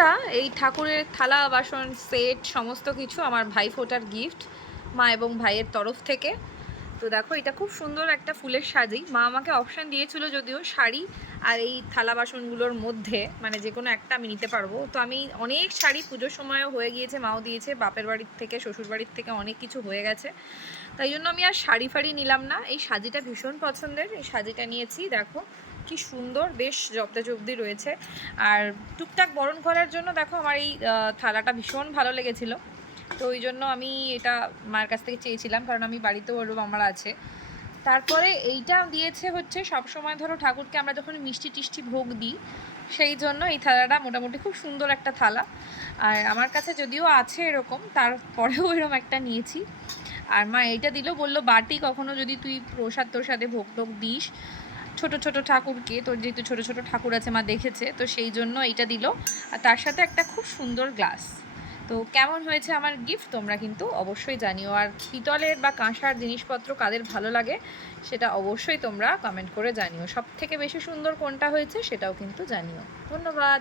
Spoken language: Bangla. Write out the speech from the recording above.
বন্ধুরা, এই ঠাকুরের থালা বাসন সেট সমস্ত কিছু আমার ভাইফোঁটার গিফট মা এবং ভাইয়ের তরফ থেকে। তো দেখো, এটা খুব সুন্দর একটা ফুলের সাজি। মা আমাকে অপশান দিয়েছিল যদিও শাড়ি আর এই থালা বাসনগুলোর মধ্যে মানে যে কোনো একটা আমি নিতে পারবো। তো আমি অনেক শাড়ি পুজোর সময়ও হয়ে গিয়েছে, মাও দিয়েছে, বাপের বাড়ির থেকে শ্বশুর বাড়ির থেকে অনেক কিছু হয়ে গেছে, তাই জন্য আমি আর শাড়ি ফাড়ি নিলাম না। এই সাজিটা ভীষণ পছন্দের, এই সাজিটা নিয়েছি। দেখো কি সুন্দর, বেশ জব্দি রয়েছে। আর টুকটাক বরণ করার জন্য দেখো আমার এই থালাটা ভীষণ ভালো লেগেছিলো, তো ওই জন্য আমি এটা মার কাছ থেকে চেয়েছিলাম, কারণ আমি বাড়িতেও ওরকম আমার আছে। তারপরে এইটা দিয়েছে হচ্ছে সবসময় ধরো ঠাকুরকে আমরা যখন মিষ্টি টিষ্টি ভোগ দিই, সেই জন্য এই থালাটা মোটামুটি খুব সুন্দর একটা থালা। আর আমার কাছে যদিও আছে এরকম, তারপরেও এরকম একটা নিয়েছি। আর মা এইটা দিল, বললো বাটি কখনো যদি তুই প্রসাদ তোর ভোগ টোগ দিস ছোট ছোট ঠাকুরকে, তোর যেহেতু ছোট ছোট ঠাকুর আছে মা দেখেছে, তো সেই জন্য এইটা দিল। আর তার সাথে একটা খুব সুন্দর গ্লাস। তো কেমন হয়েছে আমার গিফট তোমরা কিন্তু অবশ্যই জানিও। আর পিতলের বা কাঁসার জিনিসপত্র কাদের ভালো লাগে সেটা অবশ্যই তোমরা কমেন্ট করে জানিও। সব থেকে বেশি সুন্দর কোনটা হয়েছে সেটাও কিন্তু জানিও। ধন্যবাদ।